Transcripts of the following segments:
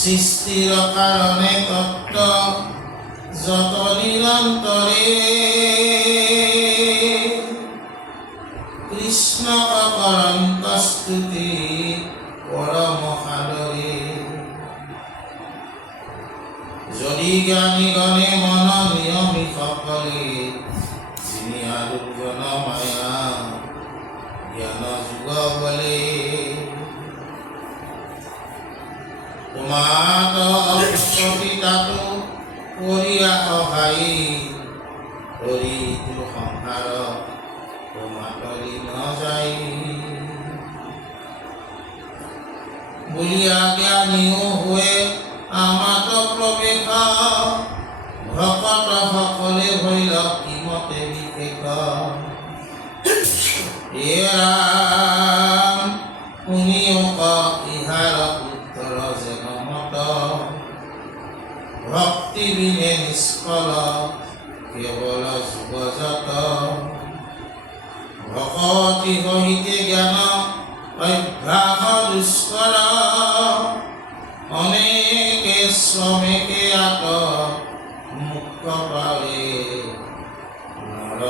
সৃষ্টির কারণে তত্ত্ব যত নিরন্তরে কৃষ্ণ অকরন্ত স্তুতি জ্ঞানীগণে মন নিয়মি সকলে যিনি আলোচন মায়া জ্ঞান যুগ বলে তোমাত কবিতাটো কৰিয়া সহায়ী কৰি সংসাৰ তোমাতলি নযায় বুলিয়া জ্ঞানীও হৈ আমাত প্ৰৱেশ ভকত সকলে হৈল কিমতে বিশেষ হে ৰাম শুনিও ইহাৰ উত্তৰ যেন মত ভক্তি বিনে নিষ্ফল কেৱল যুগজত ভকতি সহিতে জ্ঞান অভ্যাস দুষ্কৰ অনেকে শ্ৰমিকে আত মুক্ত পাৱে নৰ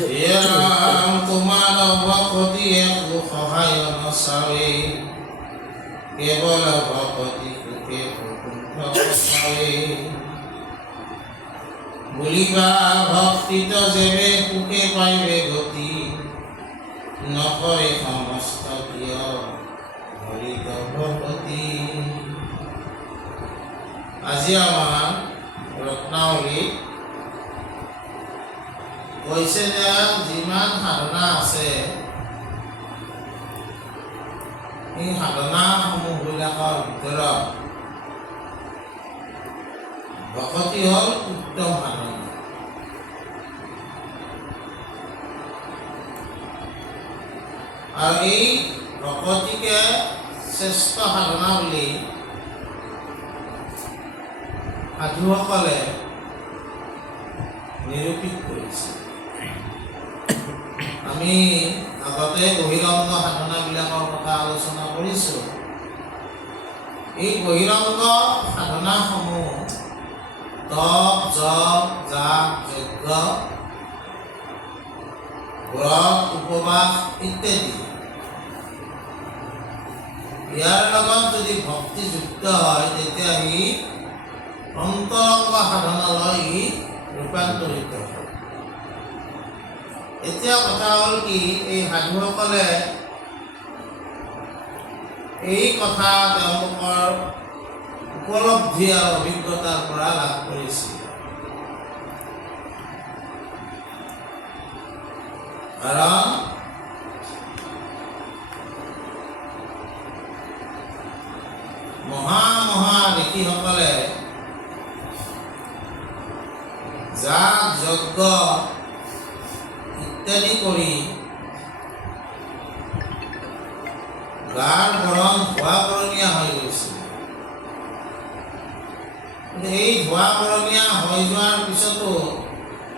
হে ৰাম তোমাৰ ভকতি একো সহায় নচাৱে কেৱল ভকতি সুখে প্ৰকুণ্ঠে বুলিবা ভক্তিত যেবে সুখে পাইবে গতি নকয় সমস্ত প্ৰিয় হৰিত ভকতি আজি আমাৰ ৰত্নাৱলী কৈছে যে যিমান সাধনা আছে এই সাধনাসমূহবিলাকৰ ভিতৰত ভকতি হ'ল উত্তম সাধনা আৰু এই ভকতিকে শ্ৰেষ্ঠ সাধনা বুলি সাধুসকলে নিৰূপিত কৰিছে আমি আগতে বহিৰংগ সাধনাবিলাকৰ কথা আলোচনা কৰিছোঁ এই বহিৰংগ সাধনাসমূহ তপ জপ জাপ যজ্ঞ ব্ৰত উপবাস ইত্যাদি ইয়াৰ লগত যদি ভক্তিযুক্ত হয় তেতিয়া ই অন্তৰংগ সাধনালৈ ই ৰূপান্তৰিত হয় এতিয়া কথা হ'ল কি এই সাধুসকলে এই কথা তেওঁলোকৰ উপলব্ধি আৰু অভিজ্ঞতাৰ পৰা লাভ কৰিছিল কাৰণ মহা ঋষিসকলে যাগ যজ্ঞ ইত্যাদি কৰি গাৰ বৰণ ধোৱা বৰণীয়া হৈ গৈছিল এই ধোৱা বৰণীয়া হৈ যোৱাৰ পিছতো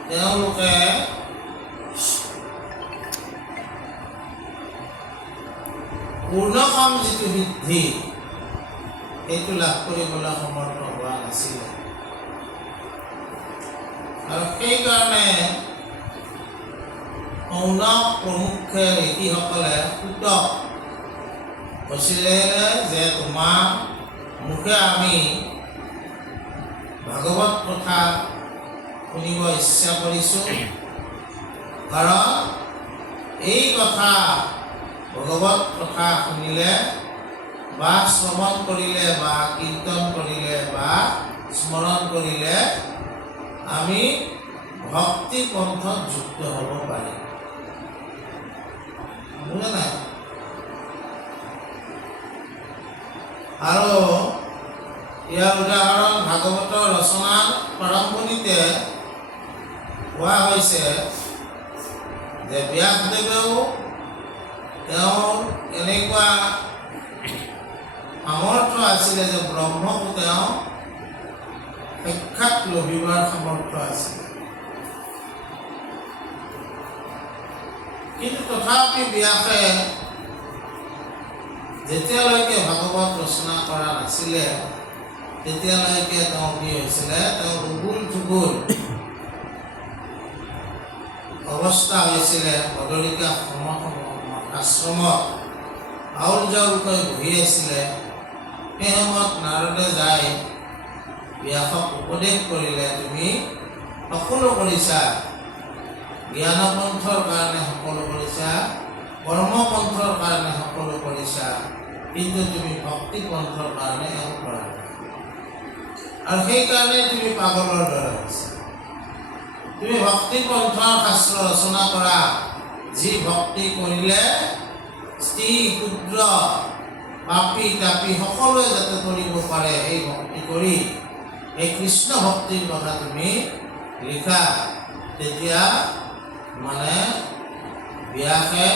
তেওঁলোকে পূৰ্ণকাম যিটো সিদ্ধি সেইটো লাভ কৰিবলৈ সমৰ্থ হোৱা নাছিলে আৰু সেইকাৰণে শৌনক প্ৰমুখ্যে ঋষিসকলে সূতক কৈছিলে যে তোমাৰ মুখে আমি ভাগৱত কথা শুনিব ইচ্ছা কৰিছোঁ কাৰণ এই কথা ভগৱত কথা শুনিলে বা শ্ৰৱণ কৰিলে বা কীৰ্তন কৰিলে বা স্মৰণ কৰিলে আমি ভক্তি পন্থত যুক্ত হ'ব পাৰিম বুজা নাই আৰু ইয়াৰ উদাহৰণ ভাগৱতৰ ৰচনাৰ প্ৰাৰম্ভণিতে কোৱা হৈছে যে ব্যাসদেৱেও তেওঁৰ এনেকুৱা সামৰ্থ্য আছিলে যে ব্ৰহ্মকো তেওঁ সাক্ষাৎ লভিবৰ সামৰ্থ্য আছিলে কিন্তু তথাপি ব্যাসে যেতিয়ালৈকে ভাগৱত ৰচনা কৰা নাছিলে তেতিয়ালৈকে তেওঁ কি হৈছিলে তেওঁ উগুল থুগুল অৱস্থা হৈছিলে বদলিকা সমসময় আশ্ৰমত আউল জাউলকৈ বহি আছিলে, সেই সময়ত নাৰদে যায় ব্যাসক উপদেশ কৰিলে, তুমি সকলো কৰিছা, জ্ঞানপন্থৰ কাৰণে সকলো কৰিছা, কৰ্মপন্থৰ কাৰণে সকলো কৰিছা, কিন্তু তুমি ভক্তি পন্থৰ কাৰণে একো কৰা নাই। আৰু সেইকাৰণে তুমি পাগলৰ দৰে হৈছা। তুমি ভক্তি পন্থৰ শাস্ত্ৰ ৰচনা কৰা, যি ভক্তি কৰিলে স্ত্ৰী ক্ষুদ্ৰ পাপী তাপী সকলোৱে যাতে কৰিব পাৰে, এই ভক্তি কৰি এই কৃষ্ণ ভক্তিৰ কথা তুমি লিখা। তেতিয়া মানে ব্যাসে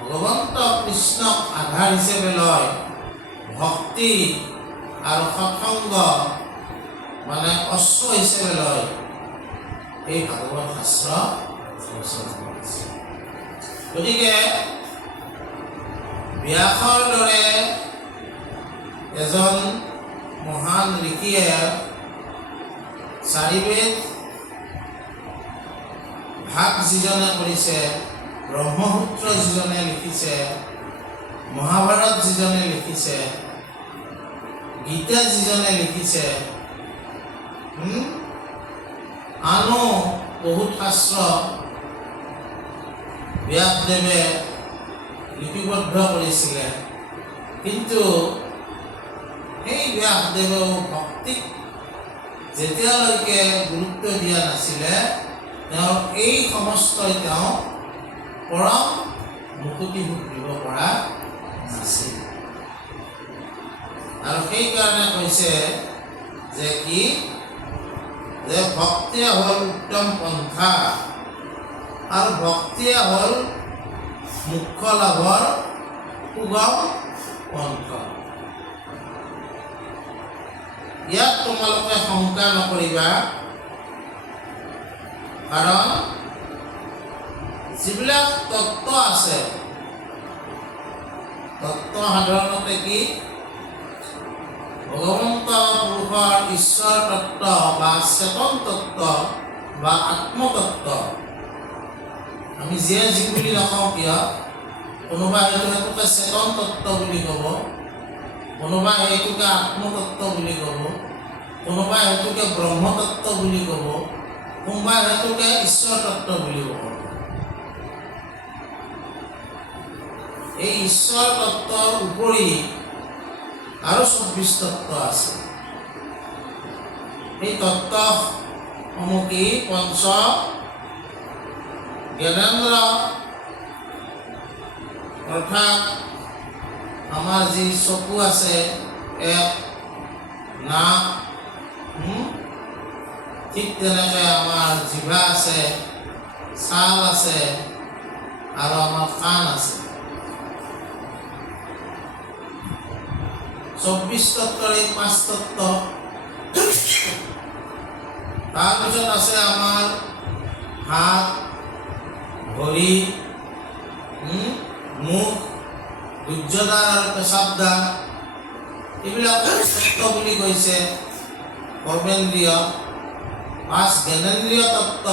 ভগৱন্ত কৃষ্ণক আধাৰ হিচাপে লয় ভক্তি আৰু সৎসংগ মানে অস্ত্ৰ হিচাপে লয় এই ভাগৱত শাস্ত্ৰ ৰচনা কৰিছে। গতিকে ব্যাসৰ দৰে এজন মহান ঋষিয়ে চাৰিবেদ ভাগ যিজনে কৰিছে, ব্ৰহ্মসূত্ৰ যিজনে লিখিছে, মহাভাৰত যিজনে লিখিছে, গীতা যিজনে লিখিছে, আনো বহুত শাস্ত্ৰ ব্যাসদেৱে লিপিবদ্ধ কৰিছিলে, কিন্তু সেই ব্যাসদেৱেও ভক্তিক যেতিয়ালৈকে গুৰুত্ব দিয়া নাছিলে, তেওঁৰ এই সমস্তই তেওঁ পৰম মুকুতিভোগ দিব পৰা নাছিল। আৰু সেইকাৰণে কৈছে যে কি, যে ভক্তিয়ে হ'ল উত্তম পন্থা আৰু ভক্তিয়ে হ'ল মুখ্য লাভৰ সুগম পন্থ। ইয়াত তোমালোকে শংকা নকৰিবা, কাৰণ যিবিলাক তত্ত্ব আছে, তত্ত্ব সাধাৰণতে কি, ভগৱন্ত পুৰুষৰ ঈশ্বৰ তত্ত্ব বা চেতন তত্ত্ব বা আত্মতত্ত্ব, আমি যিয়ে যি বুলি নকওঁ কিয়, কোনোবা সেইটোকে চেতন তত্ত্ব বুলি ক'ব, কোনোবা সেইটোকে আত্মতত্ত্ব বুলি ক'ব, কোনোবা সেইটোকে ব্ৰহ্মতত্ত্ব বুলি ক'ব, কোনোবা সেইটোকে ঈশ্বৰ তত্ত্ব বুলি ক'ব। এই ঈশ্বৰ তত্ত্বৰ উপৰি আৰু ২৪ তত্ত্ব আছে। এই তত্ত্বসমূহ কি, পঞ্চ জ্ঞানেন্দ্ৰ, অৰ্থাৎ আমাৰ যি চকু আছে, এক নাক, ঠিক তেনেকৈ আমাৰ জিভা আছে, ছাল আছে আৰু আমাৰ কাণ আছে। ২৪ তত্ত্বৰ এই ৫ তত্ত্ব। তাৰপিছত আছে আমাৰ হাত, ভৰি, মুখ, গুহ্যদ্বাৰ আৰু পেচাবদ্বাৰ, এইবিলাক তত্ত্ব বুলি কৈছে। কৰ্মেন্দ্ৰিয়, ৫ জ্ঞানেন্দ্ৰিয় তত্ত্ব,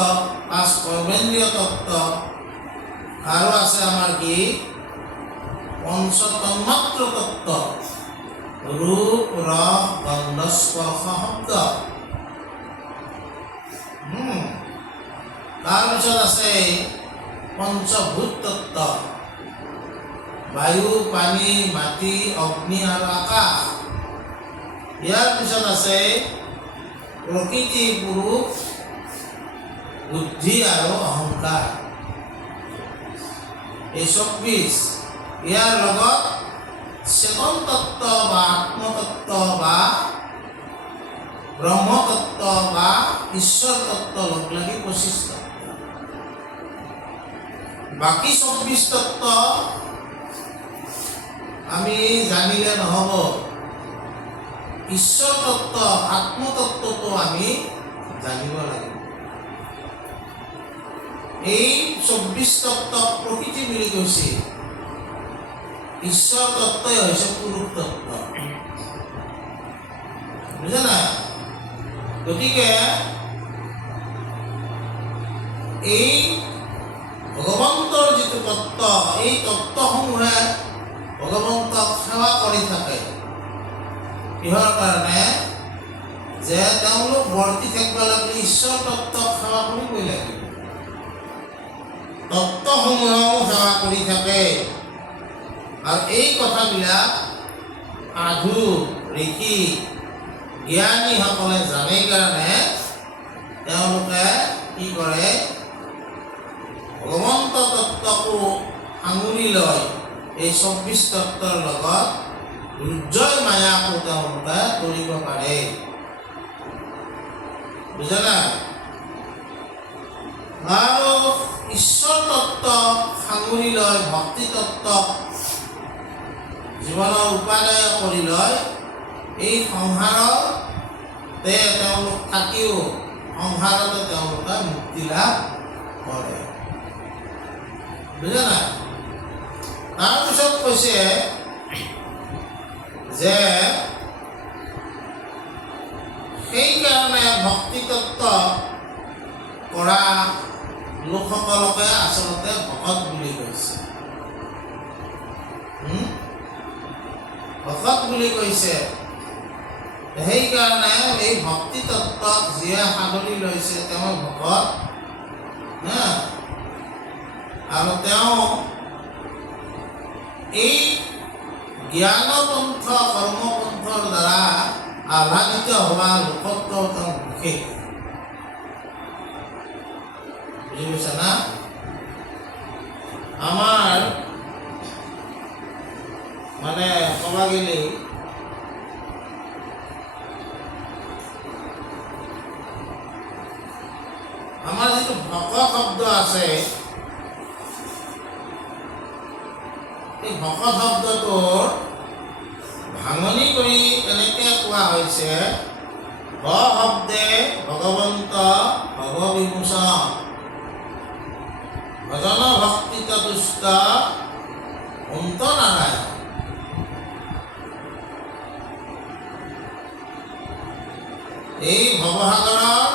৫ কৰ্মেন্দ্ৰিয় তত্ত্ব, আৰু আছে আমাৰ কি, পঞ্চ তন্মাত্ৰ তত্ত্ব, ৰূপ, ৰস, গন্ধ, স্পৰ্শ, শব্দ। তাৰপিছত আছে পঞ্চভূত তত্ত্ব, বায়ু, পানী, মাটি, অগ্নি আৰু আকাশ। ইয়াৰ পিছত আছে প্ৰকৃতি, পুৰুষ, বুদ্ধি আৰু অহংকাৰ। এই ২৪, ইয়াৰ লগত চেতন তত্ত্ব বা আত্মতত্ত্ব বা ব্ৰহ্মতত্ত্ব বা ঈশ্বৰ তত্ত্ব লগ লাগি ২৫ তত্ত্ব। বাকী ২৪ তত্ত্ব আমি জানিলে নহ'ব, ঈশ্বৰ তত্ত্ব, আত্মতত্ত্বটো আমি জানিব লাগিব। এই ২৪ তত্ত্বক প্ৰকৃতি বুলি কৈছে, ঈশ্বৰ তত্ত্বই হৈছে পুৰুষ তত্ত্ব। বুজা নাই? গতিকে এই ভগৱন্তৰ যিটো তত্ত্ব, এই তত্ত্বসমূহে ভগৱন্তক সেৱা কৰি থাকে। কিহৰ কাৰণে? যে তেওঁলোক বৰ্তি থাকিব লাগিলে ঈশ্বৰ তত্ত্বক সেৱা কৰিবই লাগিব। তত্ত্বসমূহেও সেৱা কৰি থাকে। আৰু এই কথাবিলাক সাধু, ঋষি, জ্ঞানীসকলে জানে কাৰণে তেওঁলোকে কি কৰে? ভগৱন্ত তত্ত্বকো সাঙুৰি লয় এই ২৪ তত্ত্বৰ লগত দুৰ্জয় মায়াকো তেওঁলোকে কৰিব পাৰে। বুজানা? আৰু ঈশ্বৰ তত্ত্ব সাঙুৰি লয়, ভক্তি তত্ত্ব জীৱনৰ উপাদায় কৰি লয়। এই সংসাৰতে তেওঁলোক থাকিও সংসাৰতে তেওঁলোকে মুক্তি লাভ কৰে। বুজানা? তাৰপিছত কৈছে যে সেইকাৰণে ভক্তি তত্ত্ব কৰা লোকসকলকে আচলতে ভকত বুলি কৈছে। ভকত বুলি কৈছে। সেইকাৰণে এই ভক্তি তত্ত্বক যিয়ে সাদৰি লৈছে তেওঁ ভকত। আৰু তেওঁ এই জ্ঞানপন্থ কৰ্মপন্থৰ দ্বাৰা আহ্লাদিত হোৱা লোকত্ব তেওঁ বিশেষ। বুজি পাইছা না? আমাৰ মানে ক'ব গ'লে আমাৰ যিটো ভক শব্দ আছে, এই ভক শব্দটোৰ ভাঙনি কৰি এনেকৈ কোৱা হৈছে, ভ শব্দে ভগৱন্ত ভৱবিমোচন ভজন ভক্তিত তুষ্ট অন্তনাৰায়ণ। এই ভৱসাগৰৰ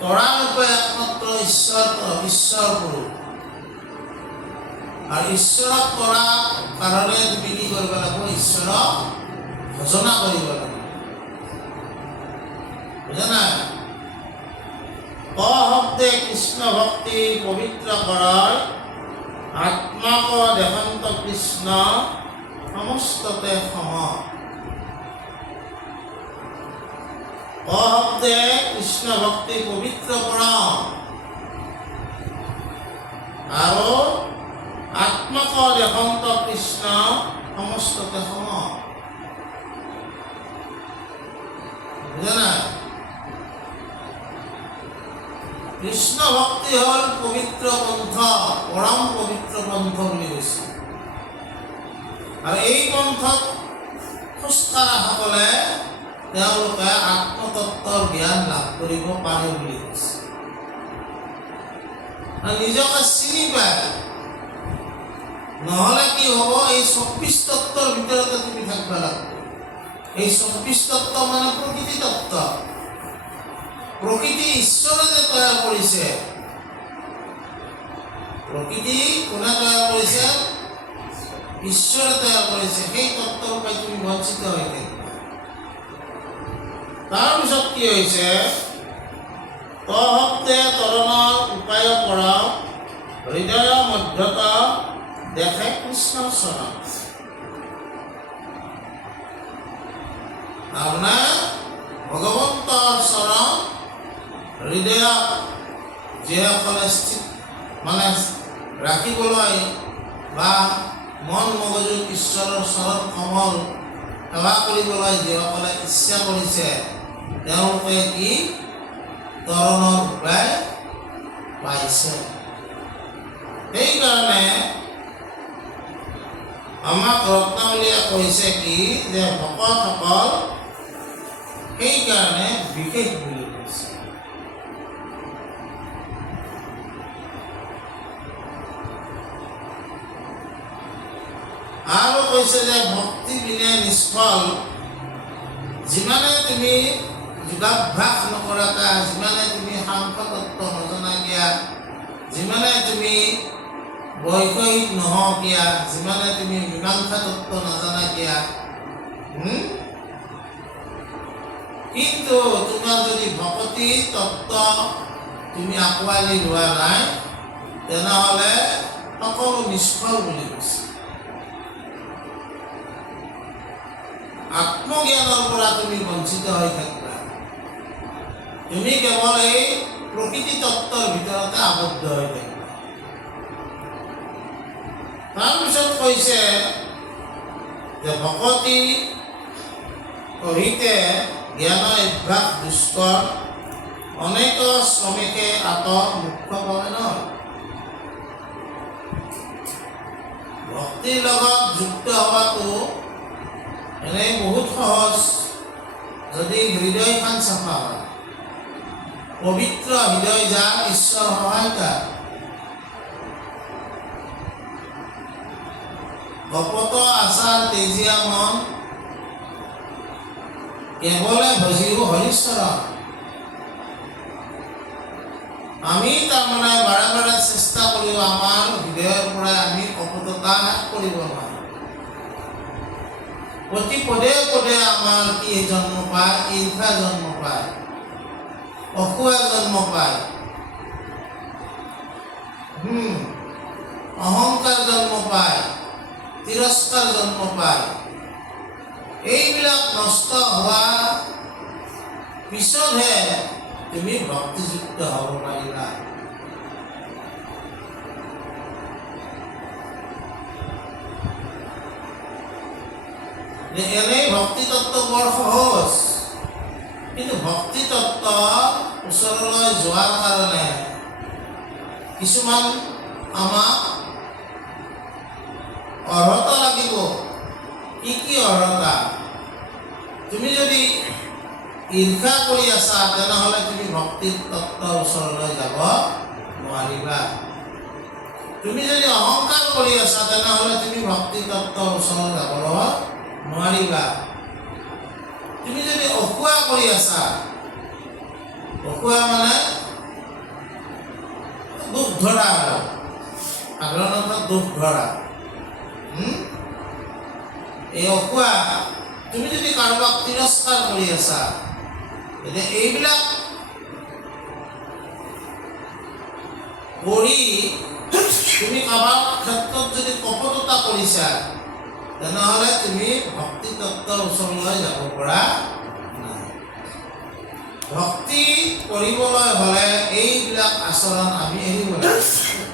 তৰাৰূপে একমাত্ৰ ঈশ্বৰ গুৰু। আৰু ঈশ্বৰক তৰা কাৰণে তুমি কি কৰিব লাগিব? ঈশ্বৰক ভজনা কৰিব লাগিব। বুজা নাই? ক শব্দে কৃষ্ণ ভক্তি পবিত্ৰ কৰায় আত্মাক দেশন্ত কৃষ্ণ সমস্ততে সম। ক শব্দে কৃষ্ণ ভক্তি পবিত্ৰ কৰা আৰু আত্মাক দেশন্ত কৃষ্ণ সমস্ততে সম। বুজা নাই? কৃষ্ণ ভক্তি হ'ল পবিত্ৰ পন্থ, পৰম পবিত্ৰ পন্থ বুলি কৈছে। আৰু এই পন্থত খোজকাঢ়াসকলে তেওঁলোকে আত্মতত্ত্বৰ জ্ঞান লাভ কৰিব পাৰে বুলি কৈছে। আৰু নিজকে চিনি পায়। নহ'লে কি হ'ব? এই ২৪ তত্ত্বৰ ভিতৰতে তুমি থাকিব লাগিব। এই ২৪ তত্ত্ব মানে প্ৰকৃতি তত্ত্ব। প্ৰকৃতি ঈশ্বৰে যে তৈয়াৰ কৰিছে, প্ৰকৃতি কোনে তৈয়াৰ কৰিছে? ঈশ্বৰে তৈয়াৰ কৰিছে। সেই তত্ত্বৰ পৰাই তুমি বঞ্চিত হৈ থাকিবা। তাৰপিছত কি হৈছে? ত শব্দে তৰণৰ উপায় পৰা হৃদয় মধ্যত দেখে কৃষ্ণ চৰণ। তাৰমানে ভগৱন্তৰ চৰণ হৃদয়ত যিসকলে মানে ৰাখিবলৈ বা মন মগজুত ঈশ্বৰৰ চৰণ কমল সেৱা কৰিবলৈ যিসকলে ইচ্ছা কৰিছে, তেওঁলোকে কি তৰণৰ উপায় পাইছে। সেইকাৰণে আমাক ৰত্নাৱলীয়ে কৈছে কি যে ভকতসকল সেইকাৰণে বিশেষ বুলি কৈছে। আৰু কৈছে যে ভক্তি বিনে নিষ্ফল। যিমানে তুমি যোগাভ্যাস নকৰাকা, যিমানে তুমি সাংখ্য তত্ত্ব নজনাকিয়া, যিমানে তুমি বৈষয়িক নহও কিয়া, যিমানে তুমি মীমাংসা তত্ত্ব নাজানা কিয়া, কিন্তু তোমাৰ যদি ভকতি তত্ত্ব তুমি আঁকোৱালি লোৱা নাই, তেনেহ'লে সকলো নিষ্ফল বুলি কৈছে। আত্মজ্ঞানৰ পৰা তুমি বঞ্চিত হৈ থাকিবা। তুমি কেৱল এই প্ৰকৃতি তত্ত্বৰ ভিতৰতে আবদ্ধ হৈ থাকিবা। তাৰপিছত কৈছে যে ভকতি সহিতে জ্ঞান অভ্যাস দুষ্কৰ, অনেক শ্ৰমিকে মুখ্য পাবে নহয়। ভক্তিৰ লগত যুক্ত হোৱাটো এনেই বহুত সহজ, যদি হৃদয়খন চাফা হয়। পবিত্ৰ হৃদয় যাৰ ঈশ্বৰ সহায়তা। কপট আচাৰ তেজীয়া মন, কেৱলে ভজিও হৰিশ্বৰণ। আমি তাৰমানে বাৰে বাৰে চেষ্টা কৰিও আমাৰ হৃদয়ৰ পৰা আমি কপটতা হ্ৰাস কৰিব নোৱাৰোঁ। প্ৰতি পদে পদে আমাৰ কি জন্ম পায়? ঈৰ্ষা জন্ম পায়, অসূয়া জন্ম পায়, অহংকাৰ জন্ম পায়, তিৰস্কাৰ জন্ম পায়। এইবিলাক নষ্ট হোৱা পিছতহে তুমি ভক্তিযুক্ত হ'ব পাৰিবা। এনেই ভক্তি তত্ত্ব বৰ সহজ, কিন্তু ভক্তি তত্ত্ব ওচৰলৈ যোৱাৰ কাৰণে কিছুমান আমাক অৰ্হতা লাগিব। কি কি অৰ্হতা? তুমি যদি ঈৰ্ষা কৰি আছা, তেনেহ'লে তুমি ভক্তিৰ তত্ত্বৰ ওচৰলৈ যাব নোৱাৰিবা। তুমি যদি অহংকাৰ কৰি আছা, তেনেহ'লে তুমি ভক্তি তত্ত্বৰ ওচৰলৈ যাবলৈ নোৱাৰিবা। তুমি যদি অসূয়া কৰি আছা, অসূয়া মানে দুখ ধৰা, সাধাৰণতে দুখ ধৰা। এই অসূয়া, তুমি যদি কাৰোবাক তিৰস্কাৰ কৰি আছা, এতিয়া এইবিলাক কৰি তুমি কাৰোবাৰ ক্ষেত্ৰত যদি কপটতা কৰিছা, তেনেহ'লে তুমি ভক্তি তত্ত্বৰ ওচৰলৈ যাব পৰা নাই। ভক্তি কৰিবলৈ হ'লে এইবিলাক আচৰণ আমি এৰিব লাগিব।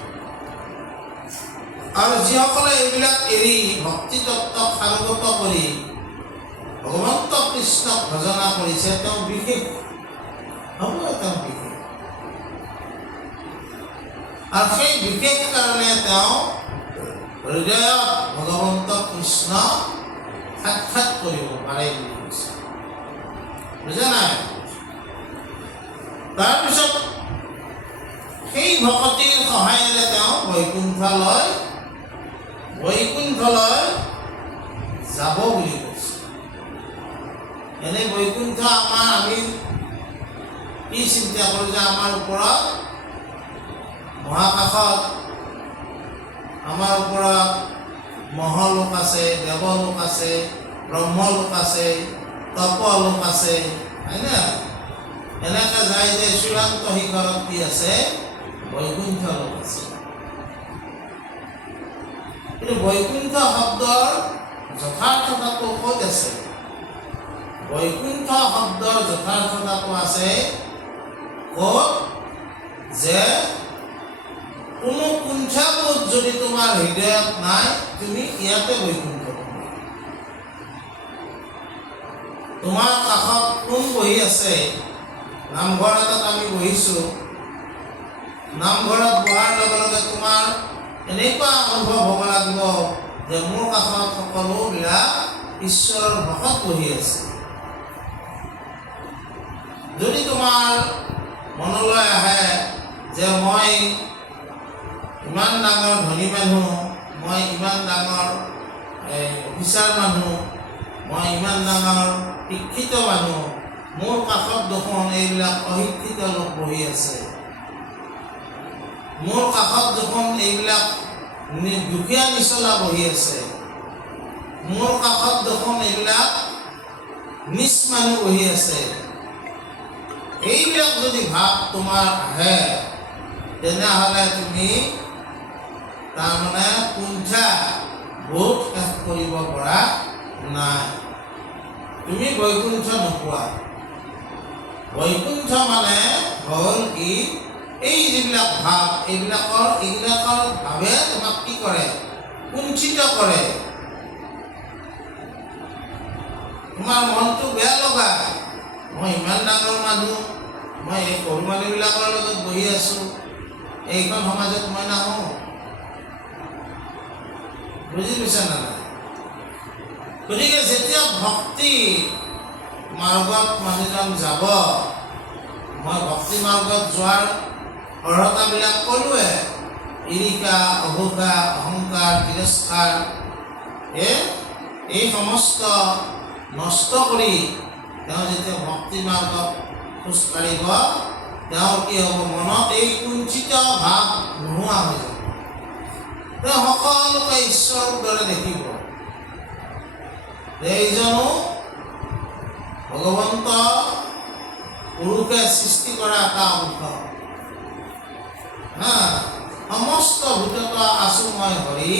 আৰু যিসকলে এইবিলাক এৰি ভক্তি তত্ত্বক সাৰগত কৰি ভগৱন্ত কৃষ্ণক ভজনা কৰিছে, তেওঁ বিশেষ হ'ব, তেওঁ বিশেষ। আৰু সেই বিশেষ কাৰণে তেওঁ হৃদয়ত ভগৱন্ত কৃষ্ণ সাক্ষাৎ কৰিব পাৰে বুলি কৈছে। বুজা নাই? তাৰপিছত সেই ভকতিৰ সহায়েৰে তেওঁ বৈকুণ্ঠলৈ যাব বুলি কৈছে। এনে বৈকুণ্ঠ আমি কি চিন্তা কৰোঁ যে আমাৰ ওপৰত মহাকাশত আমাৰ ওপৰত মহলোক আছে, দেৱলোক আছে, ব্ৰহ্মলোক আছে, তপলোক আছে, হয়নে? এনেকৈ যায় যে চূড়ান্ত শিখৰত কি আছে? বৈকুণ্ঠ লোক আছে। কিন্তু বৈকুণ্ঠ শব্দৰ যথাৰ্থতাটো ক'ত আছে? বৈকুণ্ঠ শব্দৰ যথাৰ্থতাটো আছে ক'ত? যে কোনো কুণ্ঠাবোধ যদি তোমাৰ হৃদয়ত নাই, তুমি ইয়াতে বৈকুণ্ঠ পাবা। তোমাৰ কাষত কোন বহি আছে? নামঘৰ এটাত আমি বহিছোঁ, নামঘৰত বহাৰ লগে লগে তোমাৰ এনেকুৱা অনুভৱ হ'ব লাগিব যে মোৰ কাষত সকলোবিলাক ঈশ্বৰৰ ভকত বহি আছে। যদি তোমাৰ মনলৈ আহে যে মই ইমান ডাঙৰ ধনী মানুহ, মই ইমান ডাঙৰ অফিচাৰ মানুহ, মই ইমান ডাঙৰ শিক্ষিত মানুহ, মোৰ কাষত দেখোন এইবিলাক অশিক্ষিত লোক বহি আছে, মোৰ কাষত দেখোন এইবিলাক দুখীয়া নিচলা বহি আছে, মোৰ কাষত দেখোন এইবিলাক নিচ মানুহ বহি আছে, এইবিলাক যদি ভাৱ তোমাৰ আহে তেনেহ'লে তুমি তাৰমানে কুণ্ঠা বহুত শেষ কৰিব পৰা নাই, তুমি বৈকুণ্ঠ নোপোৱা। বৈকুণ্ঠ মানে হ'ল কি, এই যিবিলাক ভাৱ এইবিলাকৰ ভাৱে তোমাক কি কৰে, কুণ্ঠিত কৰে, তোমাৰ মনটো বেয়া লগা। মই ইমান ডাঙৰ মানুহ, মই এই সৰু মানুহবিলাকৰ লগত বহি আছোঁ, এইখন সমাজত মই নাহোঁ। বুজি পাইছা না নাই? গতিকে যেতিয়া ভক্তি মাৰ্গত মানুহজন যাব, মই ভক্তি মাৰ্গত যোৱাৰ অৰ্হতাবিলাক ক'লোৱে, ঈৰ্ষা, অহোকা, অহংকাৰ, তিৰস্কাৰ, এই সমস্ত নষ্ট কৰি তেওঁ যেতিয়া ভক্তি মাৰ্গত খোজকাঢ়িব, তেওঁৰ কি হ'ব, মনত এই কুণ্ঠিত ভাৱ নোহোৱা হৈ যাব। তেওঁ সকলোকে ঈশ্বৰৰ দৰে দেখিব, এইজনো ভগৱন্ত পুৰুষে সৃষ্টি কৰা এটা অংশ। সমস্ত ভূতত আছো মই হৰি,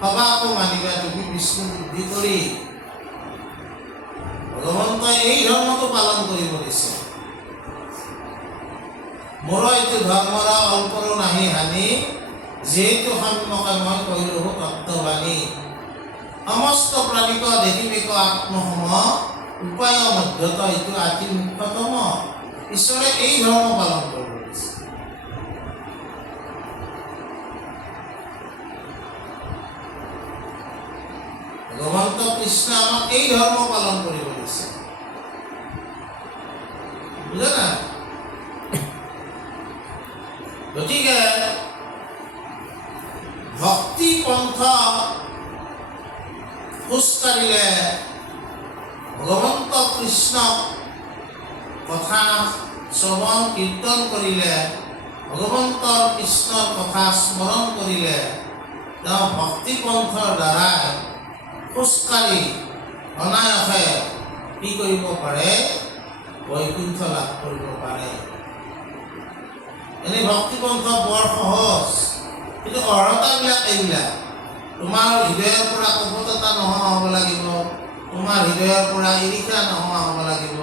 সবাকো মানিবা তুমি বিষ্ণু বুদ্ধি কৰি। ভগৱন্তই এই ধৰ্মটো পালন কৰিব দিছে। মোৰ এইটো ধৰ্মৰ অল্পৰো নাহি হানি, যিহেতু সন্মুখে মই কৈলো তত্ত্ববাণী। সমস্ত প্ৰাণীক দেখিমেক আত্মসম, উপায় মধ্যত এইটো আতি মুখ্যতম। ঈশ্বৰে এই ধৰ্ম পালন কৰিব দিছে। ভগৱন্ত কৃষ্ণ আমাক এই ধৰ্ম পালন কৰিব দিছে, বুজা না? গতিকে ভক্তি পন্থ খোজকাঢ়িলে, ভগৱন্ত কৃষ্ণক কথা শ্ৰৱণ কীৰ্তন কৰিলে, ভগৱন্তৰ কৃষ্ণৰ কথা স্মৰণ কৰিলে, তেওঁ ভক্তি পন্থৰ দ্বাৰাই খোজকাঢ়ি অনায়াসে কি কৰিব পাৰে, বৈকুণ্ঠ লাভ কৰিব পাৰে। এনেই ভক্তিপন্থ বৰ সহজ, কিন্তু অৰ্হতাবিলাক এইবিলাক। তোমাৰ হৃদয়ৰ পৰা কপটতা নোহোৱা হ'ব লাগিব, তোমাৰ হৃদয়ৰ পৰা ঈৰ্ষা নোহোৱা হ'ব লাগিব।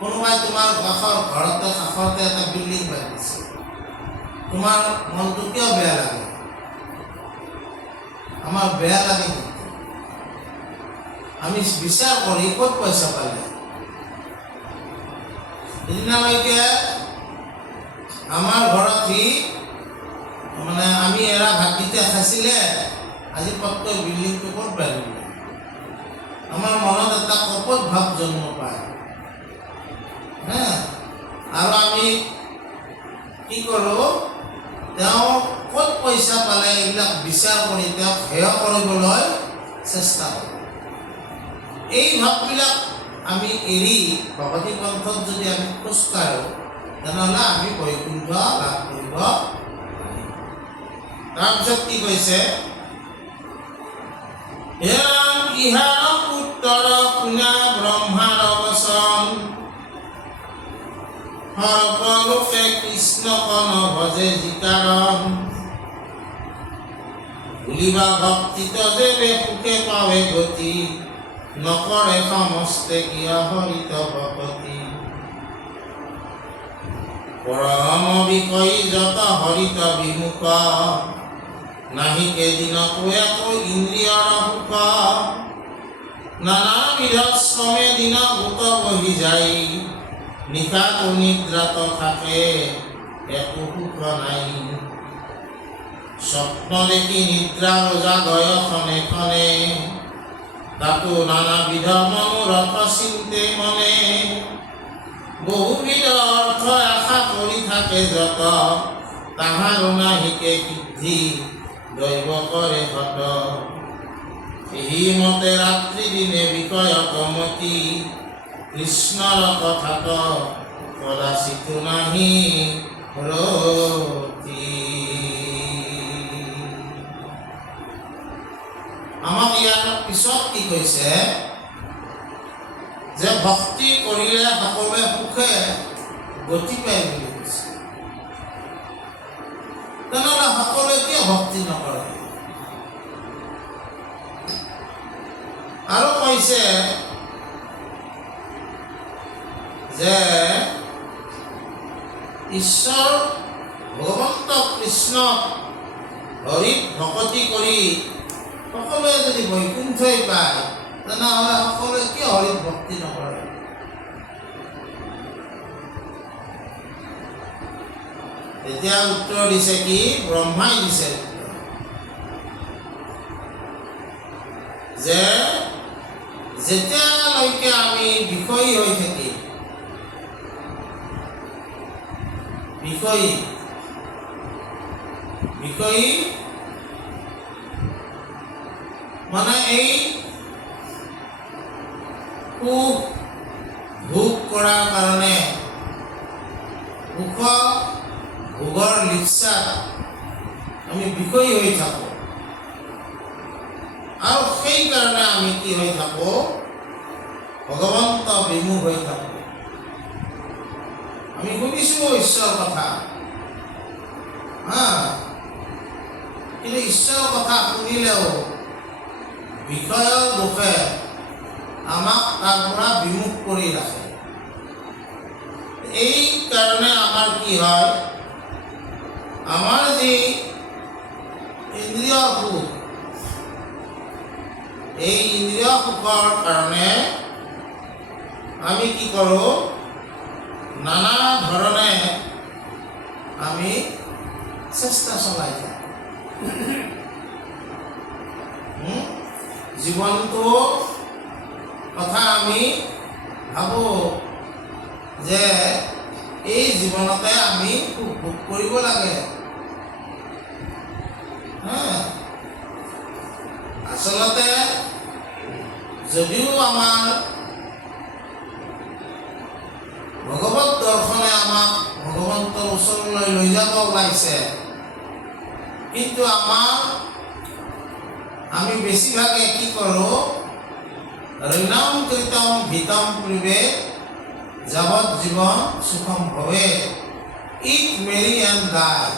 কোনোবাই তোমাৰ কাষতে এটা বিল্ডিং বান্ধিছে, তোমাৰ মনটো কিয় বেয়া লাগে? আমাৰ বেয়া লাগে, আমি বিচাৰ কৰি ক'ত পইচা পালে। সিদিনালৈকে আমাৰ ঘৰত সি মানে আমি এৰা ভাতকেইটা খাইছিলে, আজি পটকৈ বিল্ডিংটো ক'ত বাঢ়িলে। আমাৰ মনত এটা কপট ভাৱ জন্ম পায়, আৰু আমি কি কৰোঁ, তেওঁ ক'ত পইচা পালে এইবিলাক বিচাৰ কৰি তেওঁক হেয় কৰিবলৈ চেষ্টা কৰোঁ। এই ভাৱবিলাক আমি এৰি ভগৱতী পন্থত যদি আমি খোজকাঢ়োঁ, তেনেহ'লে আমি বৈকুণ্ঠ লাভ কৰিব পাৰিম। তাৰপিছত কি কৈছে, ইহাৰ পুত্ৰৰ পুনা ব্ৰহ্মাৰ বচন, সৰ্বলোকে কৃষ্ণক নভজে যিকাৰণ, বুলিবা ভক্তিত যেবে সুখে পাৱে গতি, নকৰে সমস্তে কিয় হৰিত ভকতি। পৰম বিষয়ী যত হৰিত বিমুখ, নাহিকে দিনকো একো ইন্দ্ৰিয়ৰ সুখ। নানাবিধ শ্ৰমে দিন ভূত বহি যায়, নিশাটো নিদ্ৰাত থাকে একো সুখ নাই। স্বপ্ন দেখি নিদ্ৰা জাগয় ক্ষণে ক্ষণে, তাতো নানাবিধ মনোৰথ চিন্তে মনে। বহুবিধ অৰ্থ আশা কৰি থাকে যত, তাহাৰো নাহিকে সিদ্ধি দৈব কৰে হত। এই মতে ৰাত্ৰি দিনে বিষয়ত মতি, কৃষ্ণৰ কথাত কদাচিত নাহি ৰতি। আমাক ইয়াৰ পিছত কি কৈছে যে ভক্তি কৰিলে সকলোৱে সুখে গতি পায় বুলি কৈছে। তেনেহ'লে সকলোৱে কিয় ভক্তি নকৰে? আৰু কৈছে যে ঈশ্বৰ ভগৱন্ত কৃষ্ণক হৰিক ভকতি কৰি সকলোৱে যদি বৈকুণ্ঠই পায়, তেনেহ'লে সকলোৱে কিয় হৰিক ভক্তি নকৰে? এতিয়া উত্তৰ দিছে কি? ব্ৰহ্মাই দিছে উত্তৰ, যে যেতিয়ালৈকে আমি বিষয়ী হৈ থাকিম, বিষয়ী মানে এই সুখ ভোগ কৰাৰ কাৰণে সুখ ভোগৰ লিপ্সাত আমি বিষয়ী হৈ থাকোঁ, আৰু সেইকাৰণে আমি কি হৈ থাকোঁ? ভগৱন্ত বিমুখ হৈ থাকোঁ। আমি শুনিছোঁ ঈশ্বৰৰ কথা, কিন্তু ঈশ্বৰৰ কথা শুনিলেও বিষয়ৰ দোষে আমাক তাৰ পৰা বিমুখ কৰি ৰাখে। এই কাৰণে আমাৰ কি হয়? আমাৰ যি ইন্দ্ৰিয় সুখ, এই ইন্দ্ৰিয় সুখৰ কাৰণে আমি কি কৰোঁ? নানা ধৰণে আমি চেষ্টা চলাই যাওঁ। জীৱনটো কথা আমি ভাবোঁ যে এই জীৱনতে আমি সুখ ভোগ কৰিব লাগে। আচলতে যদিও আমাৰ ভগৱত দৰ্শনে আমাক ভগৱন্তৰ ওচৰলৈ লৈ যাব ওলাইছে, কিন্তু আমি বেছিভাগে কি কৰোঁ? ঋণম কৃতম ভিতম পূৰ্বে যাৱৎ জীৱন সুখম ভৱে, ইট মেৰি এণ্ড ডাই।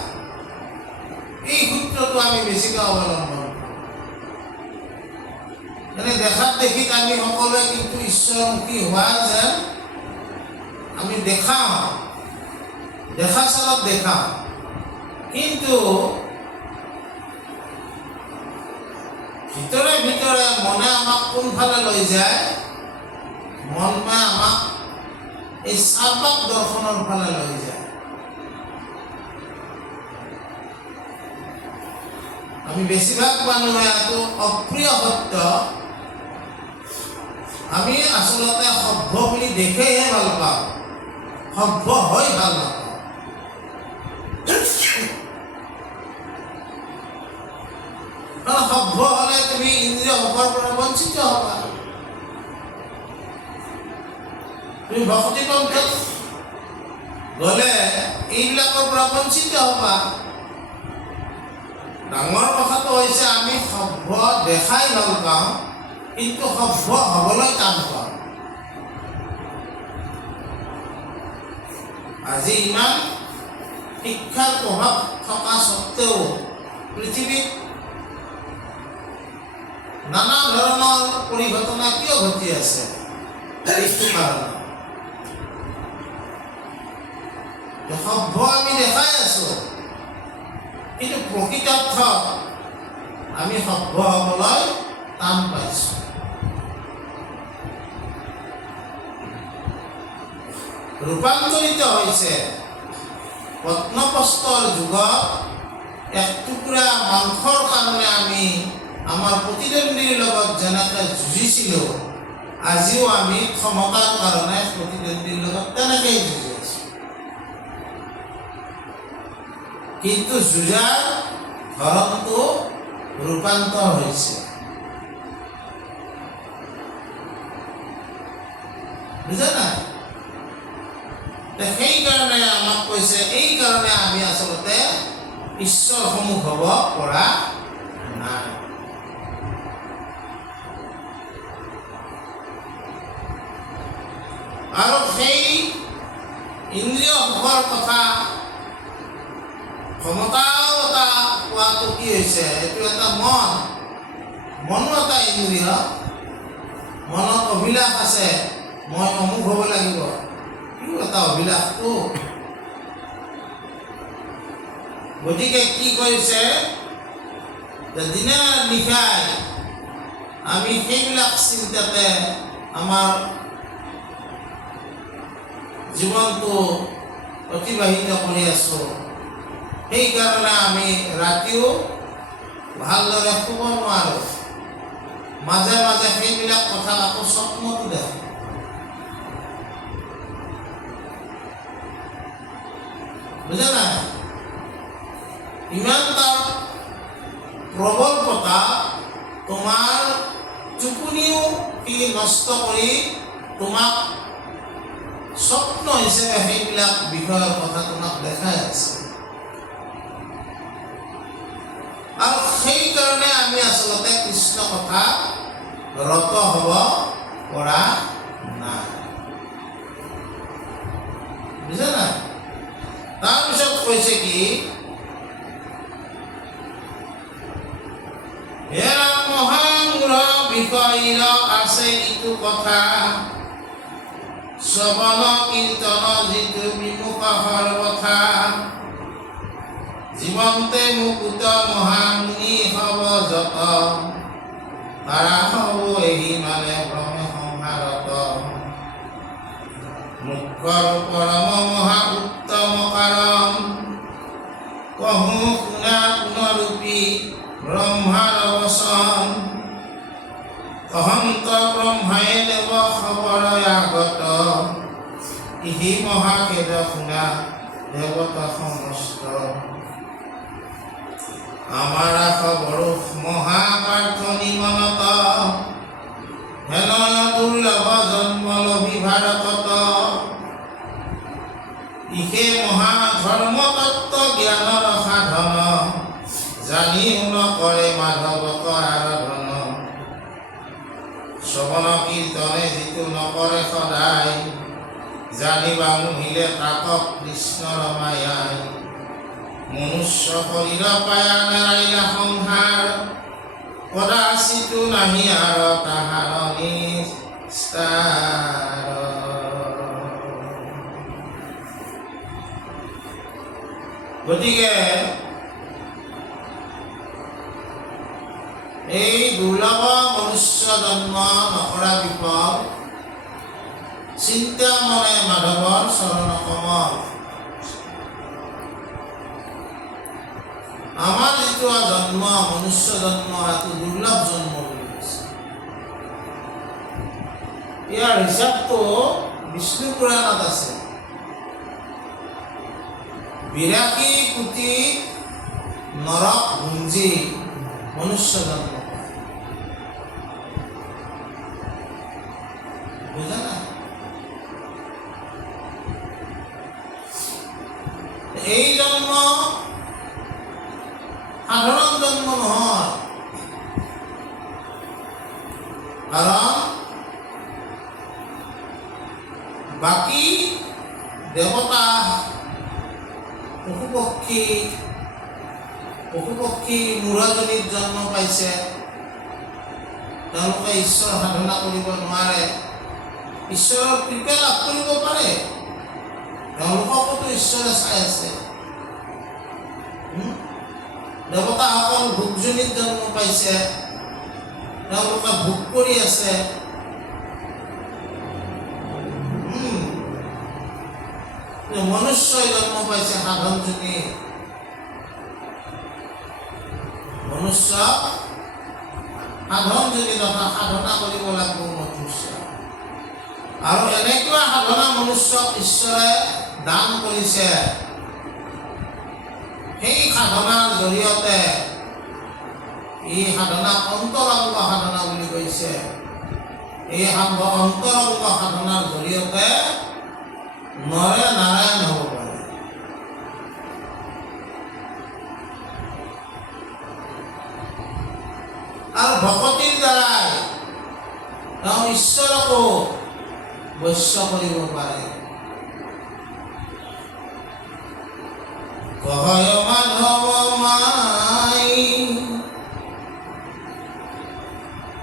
এই সূত্ৰটো আমি বেছিকৈ অৱলম্বন কৰোঁ। মানে দেখাত দেখিত আমি সকলোৱে কিন্তু ঈশ্বৰমুখী হোৱা যেন আমি দেখাওঁ, দেখা চলত দেখাওঁ, কিন্তু ভিতৰে ভিতৰে মনে আমাক কোনফালে লৈ যায়? মনে আমাক এই চাৰ্বাক দৰ্শনৰ ফালে লৈ যায়। আমি বেছিভাগ মানুহে এইটো অপ্ৰিয় সত্য আমি আচলতে সভ্য বুলি দেখেহে ভাল পাওঁ, সভ্য হৈ ভাল নাপাওঁ। কাৰণ সভ্য হ'লে তুমি ইন্দ্ৰিয় সুখৰ পৰা বঞ্চিত হ'বা। তুমি ভক্তি পন্থত গ'লে এইবিলাকৰ পৰা বঞ্চিত হ'বা। ডাঙৰ কথাটো হৈছে আমি সভ্য দেখাই ভাল পাওঁ, কিন্তু সভ্য হ'বলৈ টান পাওঁ। আজি ইমান শিক্ষাৰ প্ৰভাৱ থকা স্বত্তেও পৃথিৱীত নানা ধৰণৰ পৰিঘটনা কিয় ঘটি আছে? এইটো কাৰণে সভ্য আমি দেখাই আছো, কিন্তু প্ৰকৃতাৰ্থত আমি সভ্য হ'বলৈ টান পাইছোঁ। ৰূপান্তৰিত হৈছে প্ৰত্নপ্ৰস্তৰ যুগত এক টুকুৰা মাংসৰ কাৰণে আমি আমাৰ প্ৰতিদ্বন্দ্বীৰ লগত যেনেকৈ যুঁজিছিলোঁ, আজিও আমি ক্ষমতাৰ কাৰণে প্ৰতিদ্বন্দ্বীৰ লগত তেনেকেই যুঁজি আছোঁ। কিন্তু যুঁজাৰ ধৰণটো ৰূপান্তৰ হৈছে। বুজা নাই? সেইকাৰণে আমাক কৈছে, এই কাৰণে আমি আচলতে ঈশ্বৰ সন্মুখ হ'ব পৰা নাই। আৰু সেই ইন্দ্ৰিয় সুখৰ কথা ক্ষমতাও এটা কোৱাটো কি হৈছে, এইটো এটা মনো এটা ইন্দ্ৰিয়। মনত অভিলাষ আছে, মই অমুক হ'ব লাগিব, ইও এটা অভিলাষটো। গতিকে কি কৰিছে যে দিনে নিশাই আমি সেইবিলাক চিন্তাতে আমাৰ জীৱনটো অতিবাহিত কৰি আছোঁ। সেইকাৰণে আমি ৰাতিও ভালদৰে শুব নোৱাৰোঁ। মাজে মাজে সেইবিলাক কথা আকৌ স্বপ্নতো দেখোঁ। বুজা নাই? ইমান তাৰ প্ৰবল কথা, তোমাৰ টোপনিও সি নষ্ট কৰি তোমাক স্বপ্ন হিচাপে সেইবিলাক বিষয়ৰ কথা তোমাক দেখাই আছে। আৰু সেইকাৰণে আমি আচলতে কৃষ্ণ কথা ৰত হ'ব পৰা নাই। বুজা নাই? তাৰপিছত কৈছে কি, হেৰা মহামূঢ় বিষয়ৰ আছে ইটো কথা, শ্ৰৱণ কীৰ্তন যিটো বিমুখৰ কথা, জীৱন্তে মুকুত মহামুনি হব যত, তাৰা হব এহি মানে ভ্ৰমে সংহাৰত, মুখৰ পৰম মহা উত্তম কাৰণ, কহো শুনা পুনৰূপী ব্ৰহ্মাৰ বচন, অহন্ত ব্ৰহ্মাই দেৱ খবৰ আগত, ইহি মহাকেদ শুনা দেৱতা সমস্ত, আমাৰ খবৰ মহাপাৰ্থনী মনত, হেনয় দুৰ্লভ জন্ম লভি ভাৰতত, ইহে মহাধৰ্ম তত্ত্ব জ্ঞানৰ সাধন, জানিও নকৰে মাধৱক আৰাধন, শ্ৰৱণ কীৰ্তনে যিটো নকৰে সদায়, জানিবা মোহিলে তাকক কৃষ্ণৰ মায়াই, মনুষ্য শৰীৰ পায়া নাৰাইলা সংসাৰ, কদাচিতো নাহি আৰু তাহাৰ নিস্তাৰ। গতিকে এই দুৰ্লভ মনুষ্য জন্ম নকৰা বিপদ, চিন্তা মনে মাধৱৰ চৰণ কমল। আমাৰ যিটো জন্ম, মনুষ্য জন্ম, এইটো দুৰ্লভ জন্ম বুলি কৈছে। ইয়াৰ হিচাপটো বিষ্ণু পুৰাণত আছে। 82 কোটি নৰক ভুঞ্জি মনুষ্য জন্ম। বুজা না? এই জন্ম সাধাৰণ জন্ম নহয়, কাৰণ বাকী দেৱতা, পশু-পক্ষী মূঢ়জনীত জন্ম পাইছে, তেওঁলোকে ঈশ্বৰ সাধনা কৰিব নোৱাৰে, ঈশ্বৰৰ কৃপা লাভ কৰিব পাৰে, তেওঁলোককতো ঈশ্বৰে চাই আছে। দেৱতাসকল ভোগজনীত জন্ম পাইছে, তেওঁলোকে ভোগ কৰি আছে। মনুষ্যই জন্ম পাইছে সাধনজনী, মনুষ্য সাধনজনী তথা সাধনা কৰিব লাগিব মনুষ্য। আৰু এনেকুৱা সাধনা মনুষ্যক ঈশ্বৰে দান কৰিছে, সেই সাধনাৰ জৰিয়তে, এই সাধনাক অন্তৰংগ সাধনা বুলি কৈছে, এই অন্তৰংগ সাধনাৰ জৰিয়তে নৰে নাৰায়ণ হ'ব পাৰে। আৰু ভকতিৰ দ্বাৰাই তেওঁ ঈশ্বৰকো বৈশ্য কৰিব পাৰে। কহয় মাধৱ মাই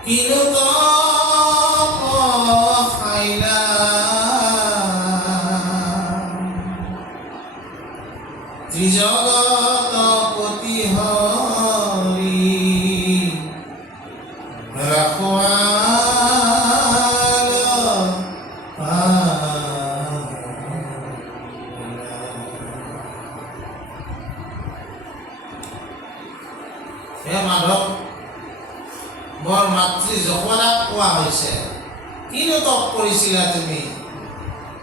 কিনো খাইলা ত্ৰিজগত পতি হৰি ৰাখোৱাল হে মাধৱ, বৰ মাতৃ যশোদাক কোৱা হৈছে, কিনো তপ কৰিছিলা তুমি?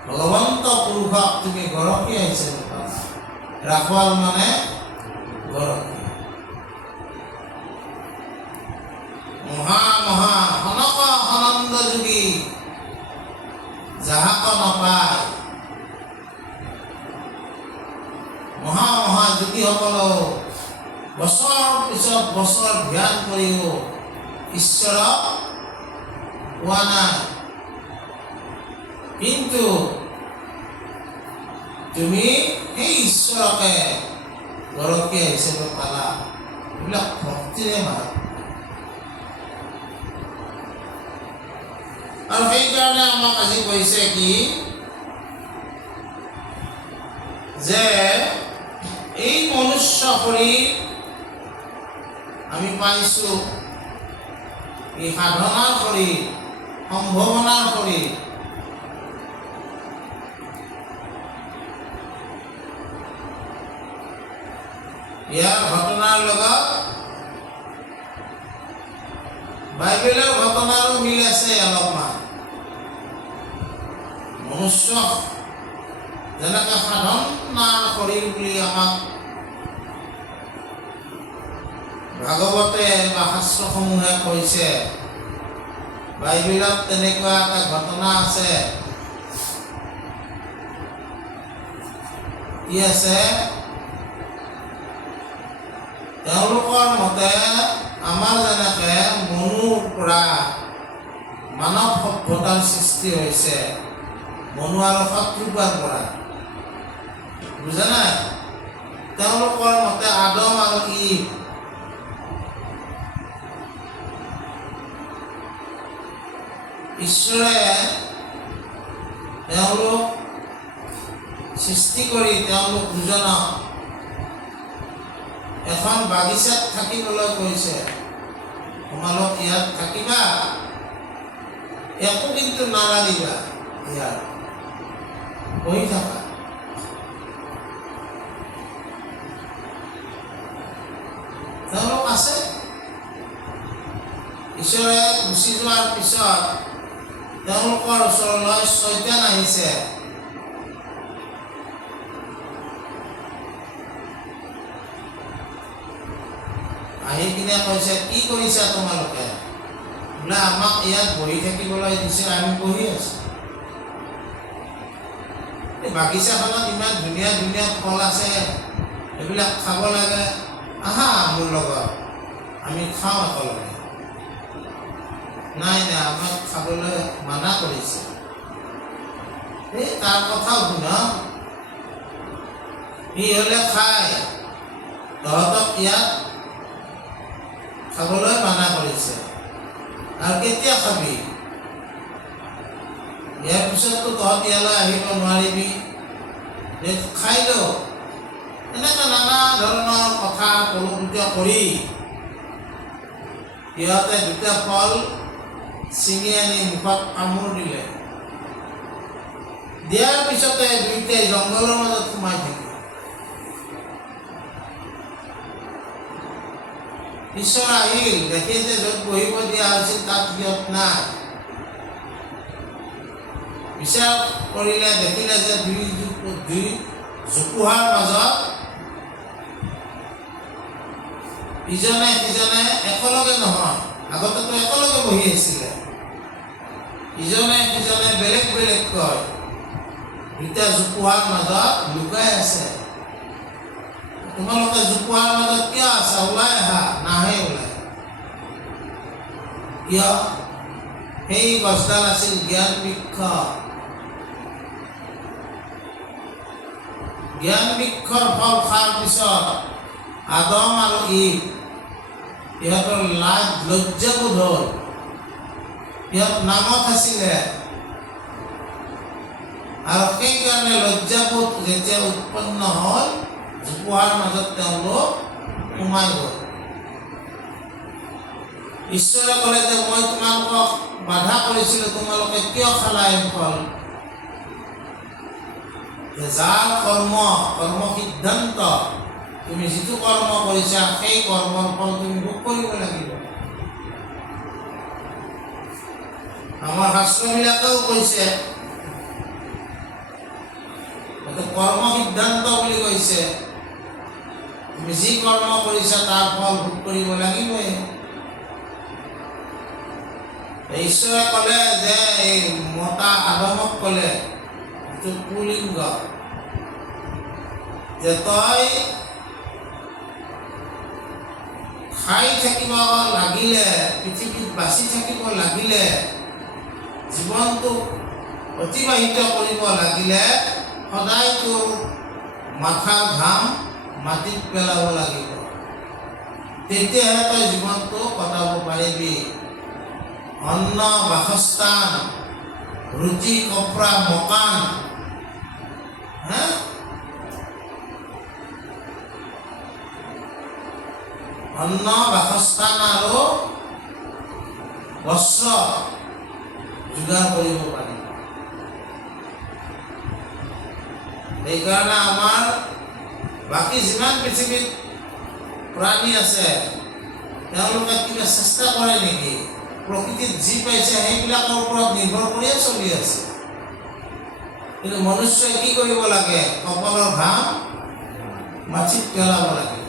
ভগৱন্ত পুৰুষক তুমি গৰখীয়া হিচাপে পালা। ৰাখোৱাল মানে গৰখীয়া। মহা মহা সনক সনন্দ যোগী যাহাক নাপায়, মহা মহা যোগীসকলেও বছৰ পিছত বছৰ ধ্যান কৰিও ঈশ্বৰক পোৱা নাই, কিন্তু তুমি সেই ঈশ্বৰকে গৰখীয়া হিচাপে পালা। এইবিলাক ভক্তিৰে মাত। আৰু সেইকাৰণে আমাক আজি কৈছে কি যে এই মনুষ্য শৰীৰ আমি পাইছোঁ, এই সাধনাৰ শৰীৰ, সম্ভাৱনাৰ শৰীৰ। ইয়াৰ ঘটনাৰ লগত বাইবেলৰ ঘটনাৰো মিল আছে অলপমান। মনুষ্য যেনেকৈ সাধনাৰ শৰীৰ বুলি আমাক ভাগৱতে বা শাস্ত্ৰসমূহে কৈছে, বাইবেলত তেনেকুৱা এটা ঘটনা আছে। কি আছে? তেওঁলোকৰ মতে আমাৰ যেনেকৈ মনুৰ পৰা মানৱ সভ্যতাৰ সৃষ্টি হৈছে, মনু আৰু শত্ৰুপাৰ পৰা, বুজা নাই? তেওঁলোকৰ মতে আদম আৰু ঈভ ঈশ্বৰে তেওঁলোক সৃষ্টি কৰি তেওঁলোক দুজনক এখন বাগিচাত থাকিবলৈ কৈছে। তোমালোক ইয়াত থাকিবা, একো কিন্তু নালাগিবা, ইয়াত বহি থাকা। তেওঁলোক আছে। ঈশ্বৰে গুচি যোৱাৰ পিছত তেওঁলোকৰ ওচৰলৈ শয়তান আহিছে। আহি কিনে কৈছে, কি কৰিছা তোমালোকে? বোলে আমাক ইয়াত বহি থাকিবলৈ দিছে, আমি বহি আছো। এই বাগিচাখনত ইমান ধুনীয়া ধুনীয়া ফল আছে, এইবিলাক খাব লাগে, আহা মোৰ লগত, আমি খাওঁ একেলগে। নাই নাই, আমাক খাবলৈ মানা কৰিছে। এই তাৰ কথাও শুনা, সি হ'লে খায়, তহঁতক ইয়াত খাবলৈ মানা কৰিছে। আৰু কেতিয়া খাবি? ইয়াৰ পিছততো তহঁত ইয়ালৈ আহিব নোৱাৰিবি, খাই ল। এনেকৈ নানা ধৰণৰ কথা কলুকুত কৰি সিহঁতে দুটা ফল ছিঙি আনি মুখত কামোৰ দিলে। দিয়াৰ পিছতে দুইটাই জংঘলৰ মাজত সোমাই থাকিল। ঈশ্বৰ আহিল, দেখি যে য'ত বহিব দিয়া হৈছিল তাত সিহঁত নাই। বিচাৰ কৰিলে, দেখিলে যে দুই জোপোহাৰ মাজত ইজনে সিজনে একেলগে নহয়, আগতেতো একেলগে বহি আছিলে, ইজনে সিজনে বেলেগ বেলেগকৈ দুটা জোপোহাৰ মাজত লুকাই আছে। তোমালোকে জোপোহাৰ মাজত কিয় আছা? ওলাই আহা। নাহে ওলাই। কিয়? সেই গছডাল আছিল জ্ঞান বৃক্ষ, জ্ঞান বৃক্ষৰ ফল খোৱাৰ পিছত আদম আৰু ঈভ ইহঁতৰ লাজ লজ্জাবোধ হ'ল। ইহঁত নামত আছিলে আৰু সেইকাৰণে লজ্জাবোধ যেতিয়া উৎপন্ন হ'ল জোপোহাৰ মাজত তেওঁলোক সোমাই গ'ল। ঈশ্বৰে ক'লে যে মই তোমালোকক বাধা কৰিছিলোঁ, তোমালোকে কিয় খালা এই ফল? যাৰ কৰ্ম সিদ্ধান্ত, তুমি যিটো কৰ্ম কৰিছা সেই কৰ্মৰ ফল তুমি ভোগ কৰিব লাগিব। আমাৰ শাস্ত্ৰবিলাকেও কৈছে, কৰ্ম সিদ্ধান্ত বুলি কৈছে, তুমি যি কৰ্ম কৰিছা তাৰ ফল ভোগ কৰিব লাগিবই। ঈশ্বৰে ক'লে যে এই মতা আদমক ক'লে, যিটো পুলিংগ, যে তই খাই থাকিব লাগিলে, পৃথিৱীত বাচি থাকিব লাগিলে, জীৱনটো অতিবাহিত কৰিব লাগিলে সদায় তোৰ মাথাৰ ঘাম মাটিত পেলাব লাগিব, তেতিয়াহে তই জীৱনটো কটাব পাৰিবি। অন্ন বাসস্থান, ৰুটি কপৰা মকান, অন্ন বাসস্থান আৰু বস্ত্ৰ যোগাৰ কৰিব পাৰি। সেইকাৰণে আমাৰ বাকী যিমান পৃথিৱীত প্ৰাণী আছে তেওঁলোকে কিবা চেষ্টা কৰে নেকি? প্ৰকৃতিত যি পাইছে সেইবিলাকৰ ওপৰত নিৰ্ভৰ কৰিয়ে চলি আছে। কিন্তু মনুষ্যই কি কৰিব লাগে? কপালৰ ঘাম মাটিত পেলাব লাগে,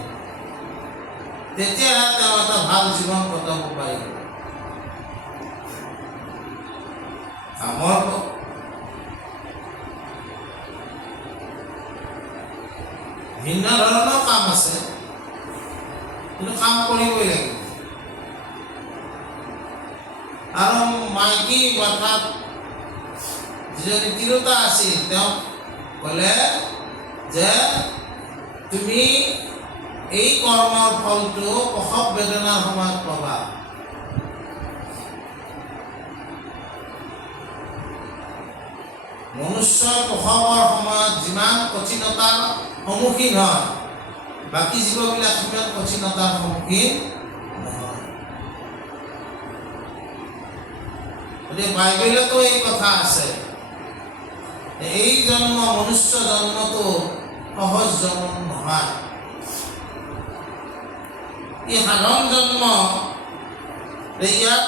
তেতিয়াহে তেওঁ এটা ভাল জীৱন কটাব পাৰিব। কামৰ ভিন্ন ধৰণৰ কাম আছে, কিন্তু কাম কৰিবই লাগিব। আৰু মাইকী মাথাত যিজনী তিৰোতা আছিল তেওঁ ক'লে যে তুমি এই কৰ্মৰ ফলটো প্ৰসৱ বেদনাৰ সময়ত পাবা। মনুষ্যই প্ৰসৱৰ সময়ত যিমান কঠিনতাৰ সন্মুখীন হয়, বাকী জীৱবিলাক সিমান কঠিনতাৰ সন্মুখীন নহয়। গতিকে বাইবেলতো এই কথা আছে, এই জন্ম, মনুষ্য জন্মটো সহজ জন্ম নহয়। ই সাধাৰণ জন্ম। ইয়াত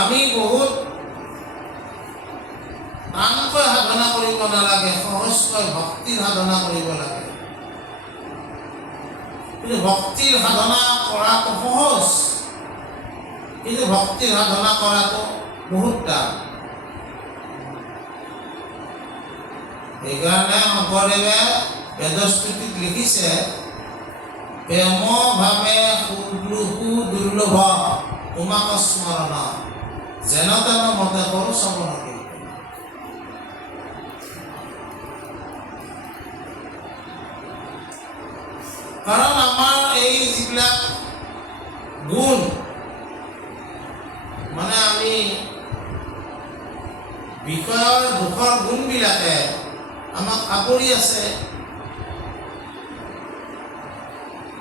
আমি বহুত টানকৈ সাধনা কৰিব নালাগে, সহজকৈ ভক্তিৰ সাধনা কৰিব লাগে। কিন্তু ভক্তিৰ সাধনা কৰাটো সহজ, কিন্তু ভক্তিৰ সাধনা কৰাটো বহুত টান। সেইকাৰণে শংকৰদেৱে বেদস্তুতিত লিখিছে, প্ৰেম ভাৱে দুৰ্লভ তোমাক স্মৰণ, যেন তেন মতে কৰো শ্ৰৱণ কীৰ্তন। কাৰণ আমাৰ এই যিবিলাক গুণ, মানে আমি বিষয়ৰ দুখৰ গুণবিলাকে আমাক আৱৰি আছে,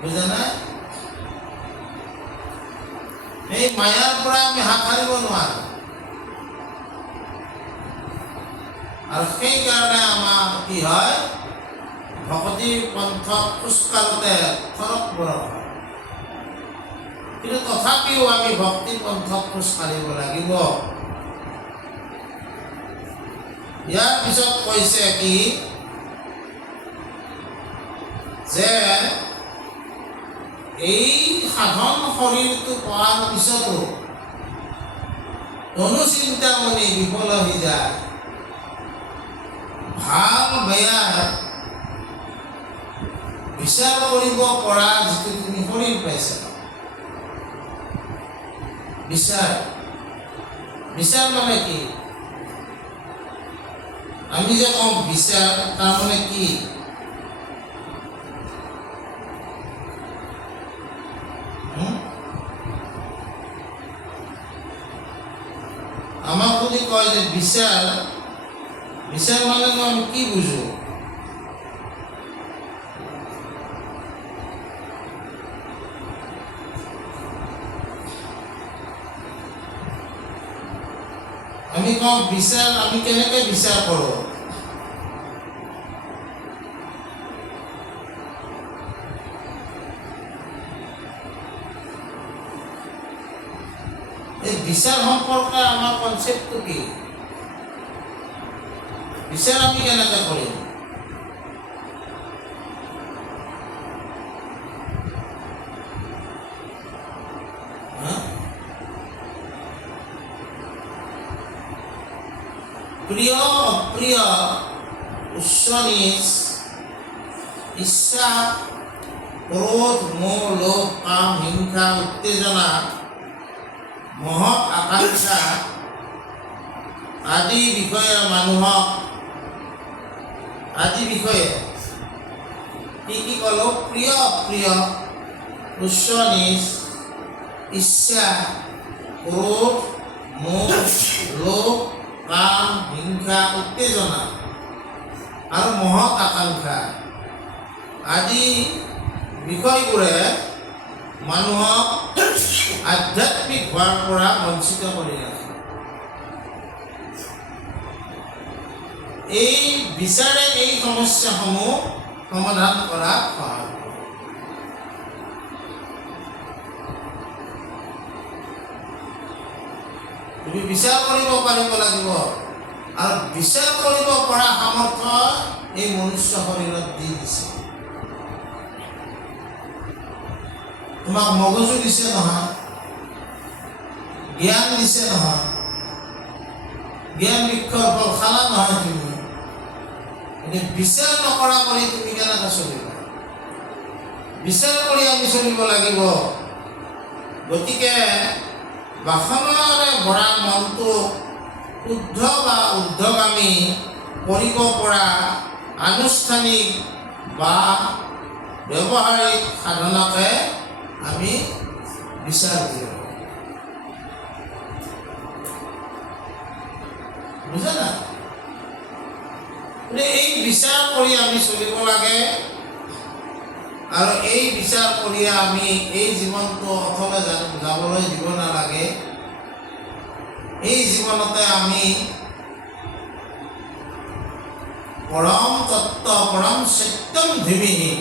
বুজানে? এই মায়াৰ পৰা আমি হাত সাৰিব নোৱাৰো। আৰু সেইকাৰণে আমাৰ কি হয়, ভকতিৰ পন্থত খোজকাঢ়োতে ফৰক বৰক হয়। কিন্তু তথাপিও আমি ভক্তিৰ পন্থত খোজকাঢ়িব লাগিব। ইয়াৰ পিছত কৈছে কি, যে এই সাধন শৰীৰটো পোৱাৰ পিছতো অনুচিন্তামণি বিফল হৈ যায়। ভাল বেয়া বিচাৰ কৰিব পৰা যিটো তুমি শৰীৰ পাইছা, বিচাৰ মানে কি? আমি যে কম বিচার তার মানে কি? আমাক যদি কয় যে বিচার, বিচার মানে আমি কি বুঝো? আমি কম বিচার, আমি কেনেকে বিচার করো? এই বিচার সম্পর্কে আমার কনসেপ্টটো কি? বিচার আমি কেনেকে করি? প্রিয় অপ্রিয়, উচ্চ নিচ, ইচ্ছা, ক্রোধ, মোহ, লোভ, কাম, হিংসা, উত্তেজনা, মহৎ আকাংক্ষা আদি বিষয়ে মানুহক আদি বিষয়ে কি কি কলো? প্ৰিয় অপ্ৰিয়, উচ্চ নিচ, ইচ্ছা, ক্ৰোধ, মোহ, লোভ, কাম, হিংসা, উত্তেজনা আৰু মহৎ আকাংক্ষা আদি বিষয়বোৰে মানুহক আধ্যাত্মিক হোৱাৰ পৰা বঞ্চিত কৰি ৰাখে। এই বিচাৰে এই সমস্যাসমূহ সমাধান কৰাত সহায় কৰে। তুমি বিচাৰ কৰিব পাৰিব লাগিব, আৰু বিচাৰ কৰিব পৰা সামৰ্থ্য এই মনুষ্য শৰীৰত দি দিছে। তোমাক মগজু দিছে নহয়, জ্ঞান দিছে নহয়, জ্ঞান বৃক্ষৰ ফল খালা নহয় তুমি। কিন্তু বিচাৰ নকৰা কৰি তুমি কেনেকৈ চলিবা? বিচাৰ কৰি আমি চলিব লাগিব। গতিকে বাসনাৰে ভৰা মনটো শুদ্ধ বা ঊৰ্ধ্বগামী কৰিব পৰা আনুষ্ঠানিক বা ব্যৱহাৰিক সাধনাকে আমি বিচাৰ কৰিব। বুজা না? এই বিচাৰ কৰি আমি চলিব লাগে, আৰু এই বিচাৰ কৰিয়ে আমি এই জীৱনটো অথলে যাবলৈ দিব নালাগে। এই জীৱনতে আমি পৰম তত্ত্ব, পৰম সত্যম ধীমিহি,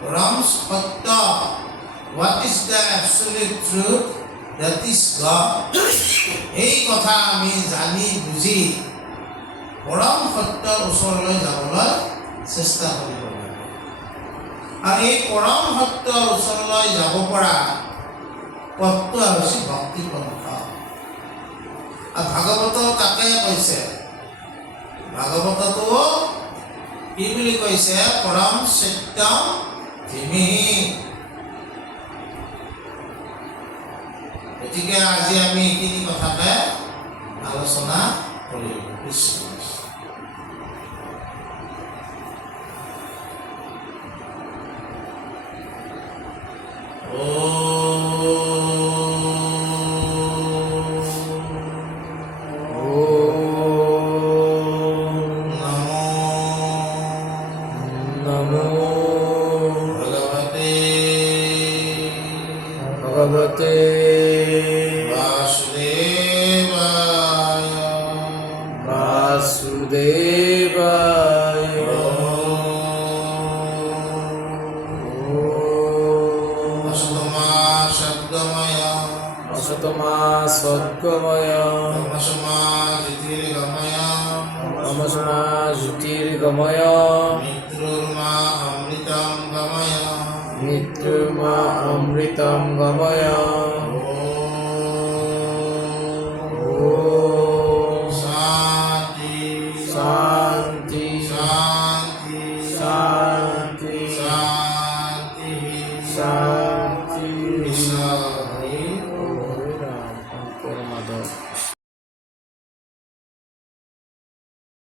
পৰম সত্য, what is the absolute truth, that is God, এই কথা আমি জানি বুজি পৰম সত্যৰ ওচৰলৈ যাবলৈ চেষ্টা কৰিব লাগে। আৰু এই পৰম সত্যৰ ওচৰলৈ যাব পৰা পথটো হৈছে ভক্তি পন্থা। আৰু ভাগৱত তাকে কৈছে, ভাগৱতটো কি বুলি কৈছে? পৰম সত্যম ধীমিহি। গতিকে আজি আমি এইখিনি কথাকে আলোচনা কৰিম। কৃষ্ণ भगवते वासुदेवाय वासुदेवाय असतमा शब्दमय असतमा सद्गमय तमसमा ज्योतिर्गमय तमसमा ज्योतिर्गमय मृत्युर्मा अमृतं गमय मृत्युर्मा अमृतं गमय